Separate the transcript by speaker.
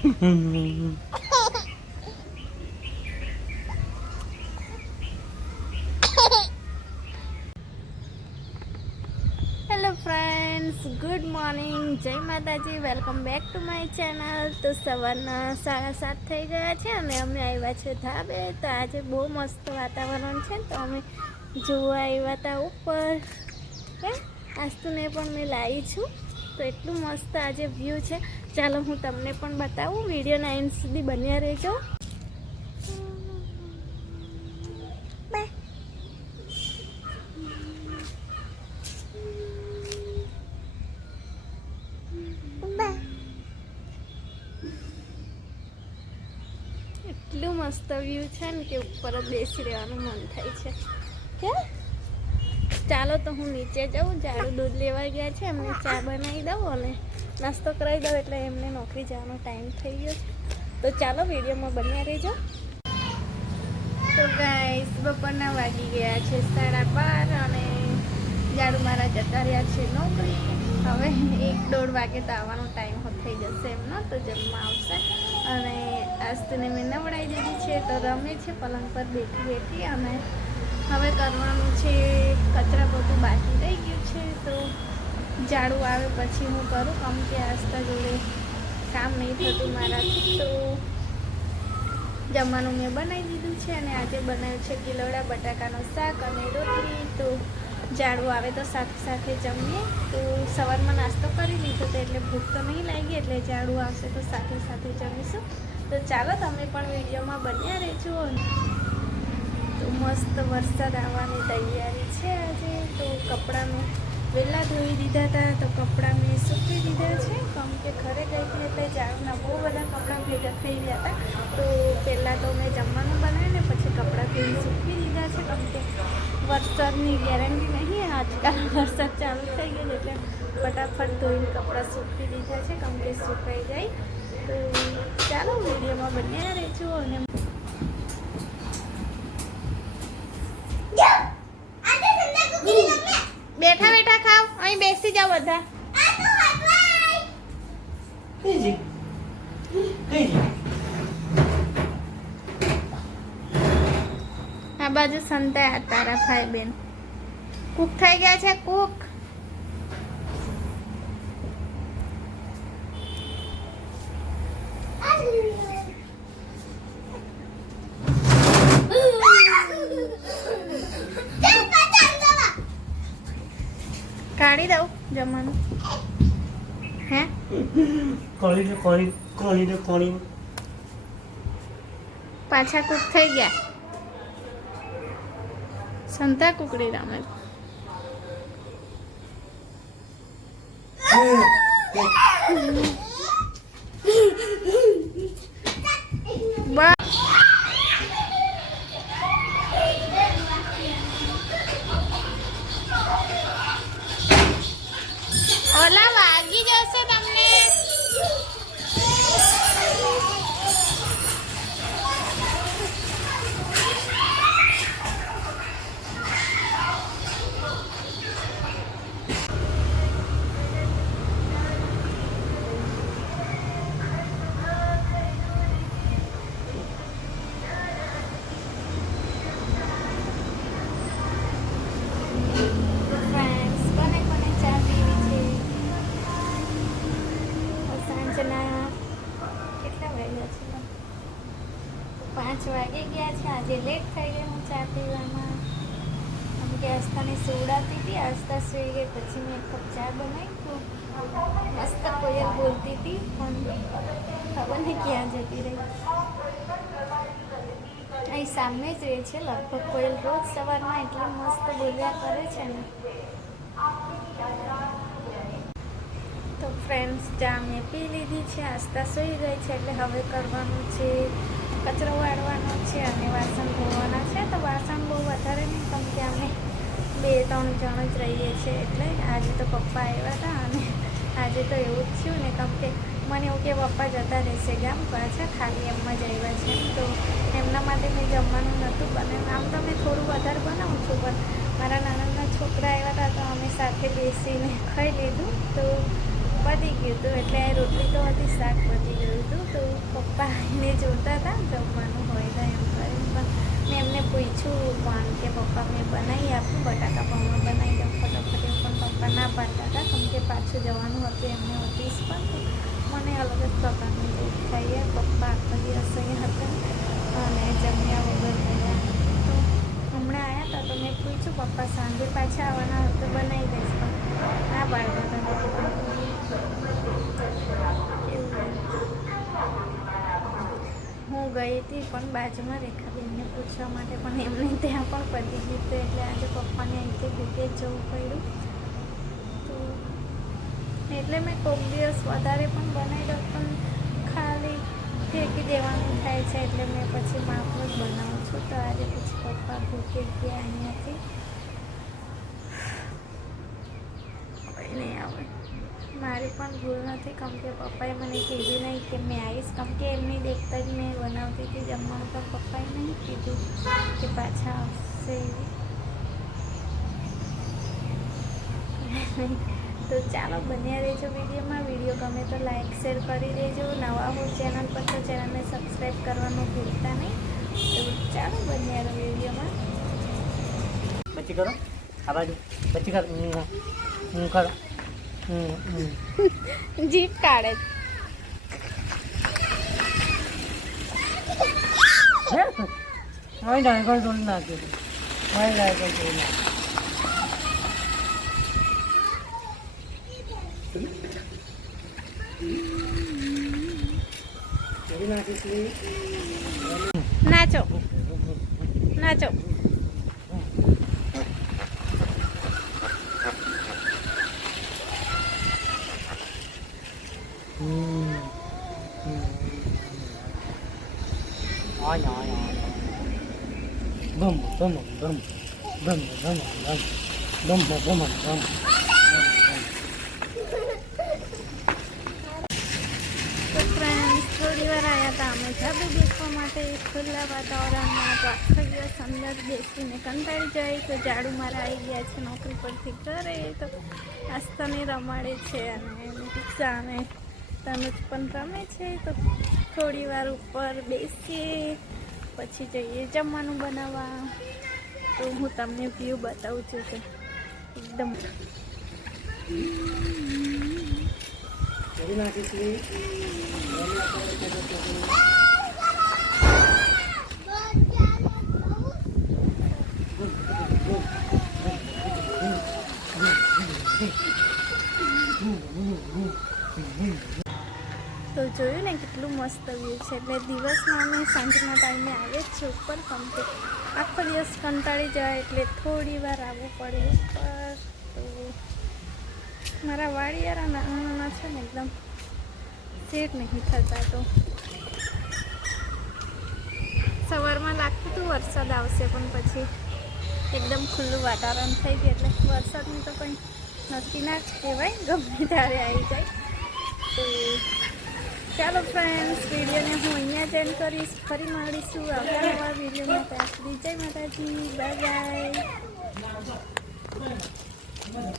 Speaker 1: Hello friends good morning જય માતાજી welcome back to my channel તો સવારના સાડા સાત થઈ ગયા છે અને અમે આવ્યા છે ધાબે. તો આજે બહુ મસ્ત વાતાવરણ છે તો અમે જોવા આવ્યા હતા ઉપર. આસ્તુને પણ મેં લાવી છું. તો એટલું મસ્ત આજે વ્યૂ છે. ચાલો હું તમને પણ બતાવું. વિડીયોના એન્ડ સુધી બન્યા રહેજો. એટલું મસ્ત વ્યૂ છે ને કે ઉપર જ બેસી રહેવાનું મન થાય છે. કે ચાલો તો હું નીચે જાઉં. ઝાડુ દૂધ લેવા ગયા છે. એમને ચા બનાવી દઉં અને નાસ્તો કરાવી દઉં એટલે એમને નોકરી જવાનો ટાઈમ થઈ ગયો તો ચાલો વિડીયોમાં બન્યા રહેજો. તો ગાઈસ બપોરના વાગી ગયા છે સાડા બાર અને ઝાડુ મારા જતા રહ્યા છે નોકરી. હવે એક દોઢ વાગે તો આવવાનો ટાઈમ થઈ જશે એમનો, તો જમવા આવશે. અને આસ્તુને મેં નવડાવી દીધી છે, તો રમે છે, પલંગ પર બેઠી બેઠી. અને હવે કરવાનું છે, કચરા પોતું બાકી રહી ગયું છે, તો ઝાડુ આવે પછી હું કરું કેમ કે આસ્તા જોડે કામ નહીં થતું મારાથી તો જમવાનું મેં બનાવી દીધું છે અને આજે બનાવ્યું છે કિલોડા બટાકાનું શાક અને રોટલી. તો ઝાડુ આવે તો સાથે સાથે જમીએ. તો સવારમાં નાસ્તો કરી લીધો તો એટલે ભૂખ તો નહીં લાગી, એટલે ઝાડુ આવશે તો સાથે સાથે જમીશું. તો ચાલો, તમે પણ વિડીયોમાં બન્યા રહેજો. તો મસ્ત વરસાદ આવવાની તૈયારી છે આજે. તો કપડાં મેં વહેલા ધોઈ દીધા હતા તો કપડાં મેં સૂકવી દીધા છે. કેમ કે ઘરે ગઈ હતી એટલે ઝાડુના બહુ બધા કપડાં ભેગા થઈ ગયા હતા તો પહેલાં તો મેં જમવાનું બનાવ્યું ને પછી કપડાં ધોઈ સૂકવી દીધા છે. કેમ કે વરસાદની ગેરંટી નહીં, આજકાલ વરસાદ ચાલુ થઈ ગયો એટલે ફટાફટ ધોઈને કપડાં સૂકવી દીધા છે. કેમ કે સુકાઈ જાય. તો ચાલો વિડીયોમાં બંને રહેજો અને બેઠા બેઠા ખાવ અહીં બેસી જાઓ બધા. આ બાજુ સંતાય તારા ભાઈ બેન કુક થઈ ગયા છે કુક. કાઢી દઉં જમવાનું હે
Speaker 2: કોળી ને કોળી કોળી ને કોળી
Speaker 1: પાછા કુક થઈ ગયા સંતા કુકડી રમે બા પાંચ વાગે ગયા છે. આજે લેટ થઈ ગઈ હું ચા પીવામાં. આમ કે આસ્થાને સુવડાતી હતી. આસ્તા સુઈ ગઈ. પછી મેં એક ચા બનાવી તો મસ્ત કોયલ બોલતી હતી. પણ ખબર નહીં ક્યાં જતી રહી. અહીં સામે જ રહે છે લગભગ કોયલ રોજ સવારમાં એટલી મસ્ત બોલ્યા કરે છે ને. તો ફ્રેન્ડ્સ ચા મેં પી લીધી છે. આસ્તા સૂઈ ગઈ છે એટલે હવે કરવાનું છે. કચરો વાળવાનો છે અને વાસણ ધોવાના છે. તો વાસણ બહુ વધારે નહીં, કેમ કે અમે બે ત્રણ જણ જ રહીએ છીએ એટલે આજે તો પપ્પા આવ્યા હતા અને આજે તો એવું જ થયું ને, કેમ કે મને એવું કે પપ્પા જતા રહેશે ગામ પાછા, ખાલી એમમાં જ આવ્યા છે. તો એમના માટે મેં જમવાનું નહોતું બનાવ્યું. આમ તો મેં થોડું વધારે બનાવું છું, પણ મારા નાનાના નાના છોકરા આવ્યા હતા તો અમે સાથે બેસીને ખાઈ લીધું. તો પતી ગયું હતું એટલે રોટલી તો હતી, શાક પતી ગયું હતું. તો પપ્પા એને જોતા હતા જમવાનું હોય તો એમ કરીને પણ મેં એમને પૂછ્યું પણ કે પપ્પા મેં બનાવી આપું, બટાકા પૌવા બનાવી દઉં. ફટાફટ એમ પણ પપ્પા ના પાડતા હતા. કેમ કે પાછું જવાનું હતું એમને ઓફિસ પણ મને અલગ જ પ્રકારનું દુઃખ થાય પપ્પા આખો દિવસ અહીંયા હતા અને જમ્યા વગર ગયા તો હમણાં આવ્યા હતા તો મેં પૂછ્યું, પપ્પા સાંજે પાછા આવવાના તો બનાવી દઈશ પણ ના પાડતા હતા કેવું હું હતી પણ બાજુમાં રેખાબેનને પૂછવા માટે પણ એમને ત્યાં પણ પતી ગયું હતું, એટલે આજે પપ્પાને અહીંથી ભૂકે જવું પડ્યું. તો એટલે મેં કોઈક દિવસ વધારે પણ બનાવ્યો પણ ખાલી ફેંકી દેવાનું થાય છે, એટલે મેં પછી માપનું જ બનાવું છું. તો આજે પછી પપ્પા ભૂકે ગયા અહીંયાથી. નહીં આવે. મારી પણ ભૂલ નથી. કેમ કે પપ્પાએ મને કીધું નહીં કે મેં આવીશ. કેમ કે એમની દેખતા જ મેં બનાવતી હતી જમવાનું. તો પપ્પાએ નહીં કીધું કે પાછા આવશે તો ચાલો, બન્યા રહેજો વિડીયોમાં. વીડિયો ગમે તો લાઈક, શેર કરી દેજો. નવા હું ચેનલ પર તો ચેનલને સબસ્ક્રાઈબ કરવાનું ભૂલતા નહીં. તો ચાલો, બન્યા રહો વિડીયોમાં.
Speaker 2: પછી કરો. આ બાજુ. પછી કરો. હું કરો. जीप काढायच माय ड्रायव्हर दोन
Speaker 1: ना केली
Speaker 2: माय ड्रायव्हर दोन नाचो नाचो Bum, bum, bum. Bum, bum, bum. Bum, bum, bum, bum.
Speaker 1: તો ફ્રેન્ડ્સ થોડી વાર આવ્યા હતા અમે ધાબે બેસવા માટે ખુલ્લા વાતાવરણમાં તો આખો બેસીને કંટાળી જાય તો ઝાડુ મારા આવી ગયા છે નોકરી પરથી ઘરે તો આસ્તાને રમાડે છે અને રિક્ષા તનુજ પણ રમે છે, તો થોડી વાર ઉપર બેસીએ, પછી જઈએ જમવાનું બનાવવા તો હું તમને વ્યૂ બતાવું છું કે એકદમ
Speaker 2: લે.
Speaker 1: તો જોયું ને કેટલું મસ્ત વ્યૂ છે. એટલે દિવસમાં અમે સાંજના ટાઈમે આવે જ છે ઉપર કેમ આખો દિવસ કંટાળી જાય એટલે થોડી વાર આવવું પડે. ઉપર તો મારા વાળિયારા નાના નાના છે ને એકદમ સેટ નહીં થતા તો. સવારમાં લાગતું હતું વરસાદ આવશે, પણ પછી એકદમ ખુલ્લું વાતાવરણ થઈ ગયું. એટલે વરસાદનું તો કંઈ નક્કી ના કહેવાય. ગમે ત્યારે આવી જાય. તો ચાલો ફ્રેન્ડ્સ વિડીયોને હું અહીંયા જ એન્ડ કરીશ. ફરી મળીશું આવતા નવા વિડીયોમાં. ત્યાં વિજય જય માતાજી. Bye bye